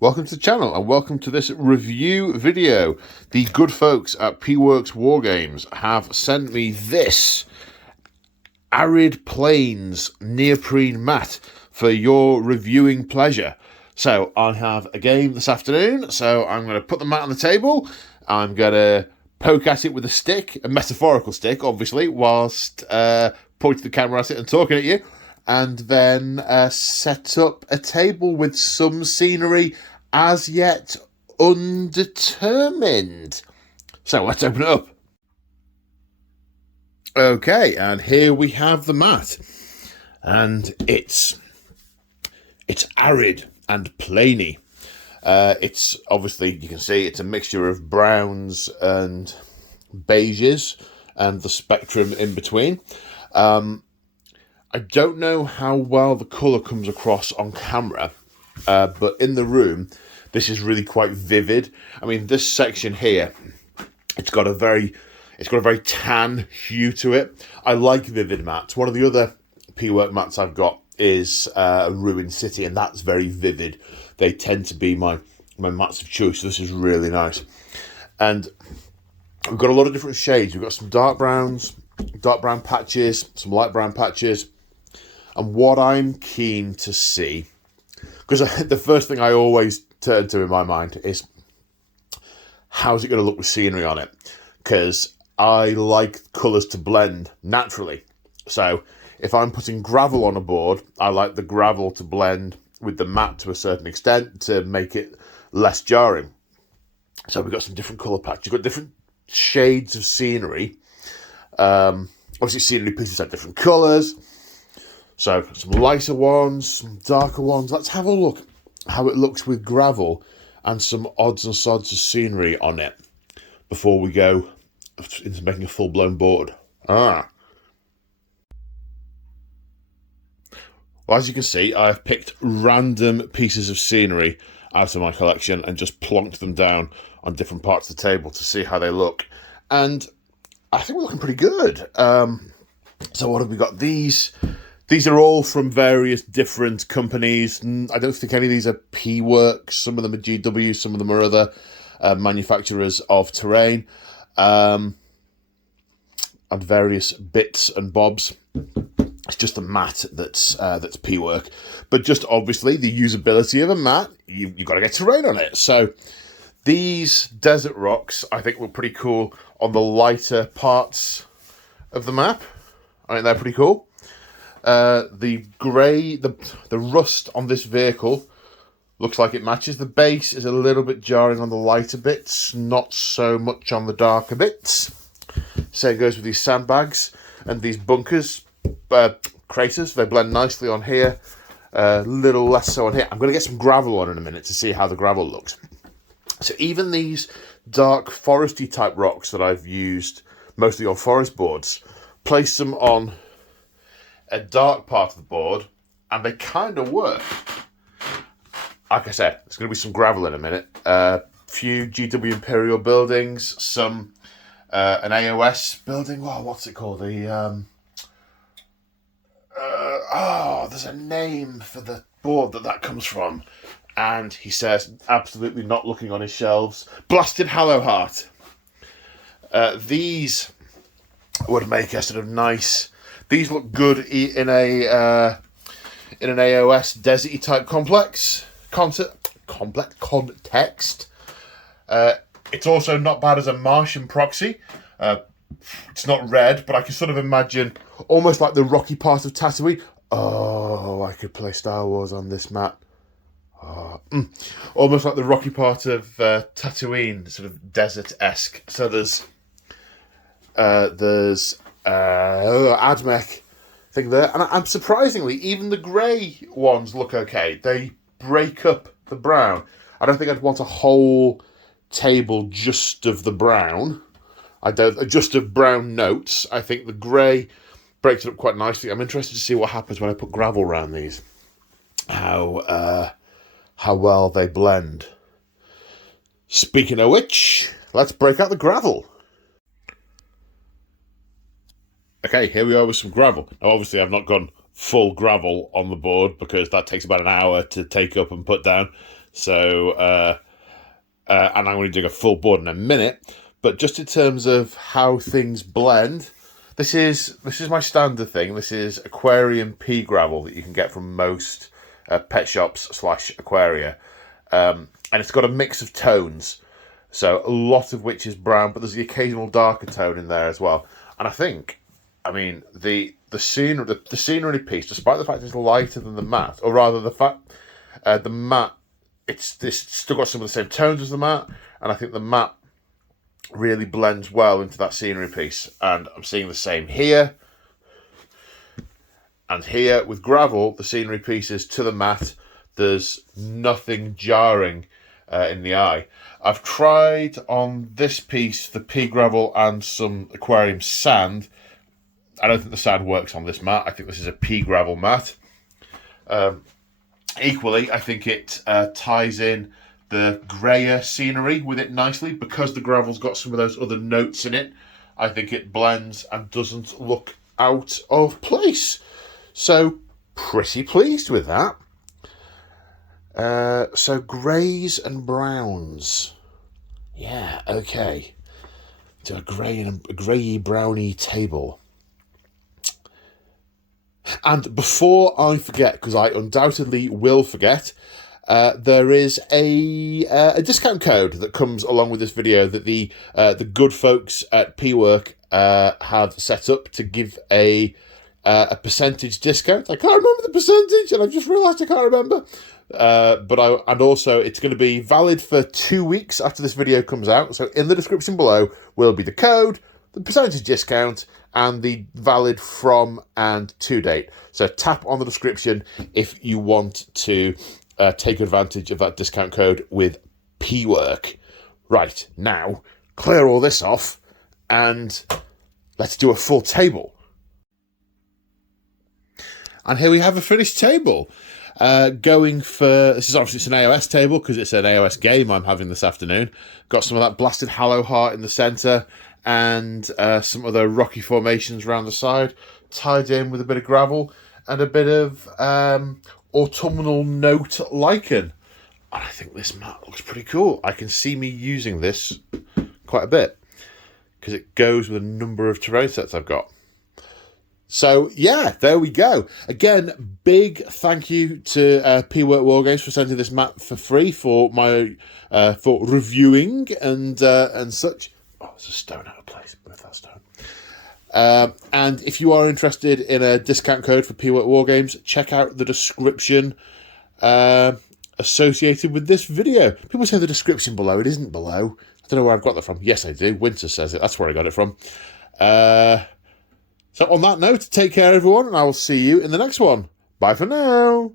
Welcome to the channel and welcome to this review video. The good folks at PWork Wargames have sent me this Arid Plains neoprene mat for your reviewing pleasure. So I have a game this afternoon, so I'm going to put the mat on the table. I'm going to poke at it with a stick, a metaphorical stick, obviously, whilst pointing the camera at it and talking at you. And then set up a table with some scenery as yet undetermined. So let's open it up. Okay, and here we have the mat. And it's arid and plainy. It's obviously, you can see, it's a mixture of browns and beiges and the spectrum in between. I don't know how well the colour comes across on camera, but in the room, this is really quite vivid. I mean, this section here, it's got a very tan hue to it. I like vivid mats. One of the other PWork mats I've got is a Ruined City, and that's very vivid. They tend to be my mats of choice. So this is really nice, and we've got a lot of different shades. We've got some dark brown patches, some light brown patches. And what I'm keen to see, because the first thing I always turn to in my mind is, how's it going to look with scenery on it? Because I like colours to blend naturally. So if I'm putting gravel on a board, I like the gravel to blend with the mat to a certain extent to make it less jarring. So we've got some different colour patches. We've got different shades of scenery. Obviously scenery pieces have different colours. So some lighter ones, some darker ones. Let's have a look how it looks with gravel and some odds and sods of scenery on it before we go into making a full-blown board. Well, as you can see, I've picked random pieces of scenery out of my collection and just plonked them down on different parts of the table to see how they look. And I think we're looking pretty good. So what have we got? These are all from various different companies. I don't think any of these are PWork. Some of them are GW, some of them are other manufacturers of terrain. And various bits and bobs. It's just a mat that's PWork. But just obviously the usability of a mat, you've got to get terrain on it. So these desert rocks, I think, were pretty cool on the lighter parts of the map. I think they're pretty cool. The grey, the rust on this vehicle looks like it matches. The base is a little bit jarring on the lighter bits, not so much on the darker bits. Same goes with these sandbags and these bunkers, craters. They blend nicely on here, a little less so on here. I'm going to get some gravel on in a minute to see how the gravel looks. So even these dark foresty type rocks that I've used mostly on forest boards, place them on a dark part of the board and they kind of work. Like I said, there's going to be some gravel in a minute. Few GW Imperial buildings, some an AOS building. Oh, what's it called? There's a name for the board that comes from. And he says, absolutely not looking on his shelves, Blasted Hallowheart. These would make a sort of nice. These look good in an AOS deserty type context. It's also not bad as a Martian proxy. It's not red, but I can sort of imagine almost like the rocky part of Tatooine. Oh, I could play Star Wars on this map. Almost like the rocky part of Tatooine, sort of desert-esque. So there's Admech thing there, and surprisingly, even the grey ones look okay. They break up the brown. I don't think I'd want a whole table just of the brown. Just of brown notes. I think the grey breaks it up quite nicely. I'm interested to see what happens when I put gravel around these. How well they blend. Speaking of which, let's break out the gravel. Okay, here we are with some gravel. Now, obviously, I've not gone full gravel on the board because that takes about an hour to take up and put down. So, and I'm going to be doing a full board in a minute. But just in terms of how things blend, this is my standard thing. This is aquarium pea gravel that you can get from most pet shops / aquaria. And it's got a mix of tones. So a lot of which is brown, but there's the occasional darker tone in there as well. And I mean, the scenery piece, despite the fact it's lighter than the matte, or rather the fact the matte, it's still got some of the same tones as the matte, and I think the matte really blends well into that scenery piece. And I'm seeing the same here and here with gravel. The scenery pieces to the matte, there's nothing jarring in the eye. I've tried on this piece the pea gravel and some aquarium sand. I don't think the sand works on this mat. I think this is a pea gravel mat. Equally, I think it ties in the grayer scenery with it nicely, because the gravel's got some of those other notes in it. I think it blends and doesn't look out of place. So, pretty pleased with that. So greys and browns. Yeah, okay. To a grey browny table. And before I forget, because I undoubtedly will forget, there is a discount code that comes along with this video that the good folks at PWork have set up to give a percentage discount. I can't remember the percentage, and I've just realised I can't remember. And also it's going to be valid for 2 weeks after this video comes out. So in the description below will be the code, the percentage discount, and the valid from and to date. So tap on the description if you want to take advantage of that discount code with PWork. Right, now clear all this off and let's do a full table. And here we have a finished table. Going for, this is obviously it's an AOS table because it's an AOS game I'm having this afternoon. Got some of that blasted Hallow Heart in the centre and some other rocky formations around the side, tied in with a bit of gravel and a bit of autumnal note lichen. And I think this mat looks pretty cool. I can see me using this quite a bit because it goes with a number of terrain sets I've got. So, yeah, there we go. Again, big thank you to PWork Wargames for sending this mat for free for my for reviewing and such. Oh, there's a stone out of place. Move that stone. And if you are interested in a discount code for PWork Wargames, check out the description associated with this video. People say the description below. It isn't below. I don't know where I've got that from. Yes, I do. Winter says it. That's where I got it from. So on that note, take care, everyone, and I will see you in the next one. Bye for now.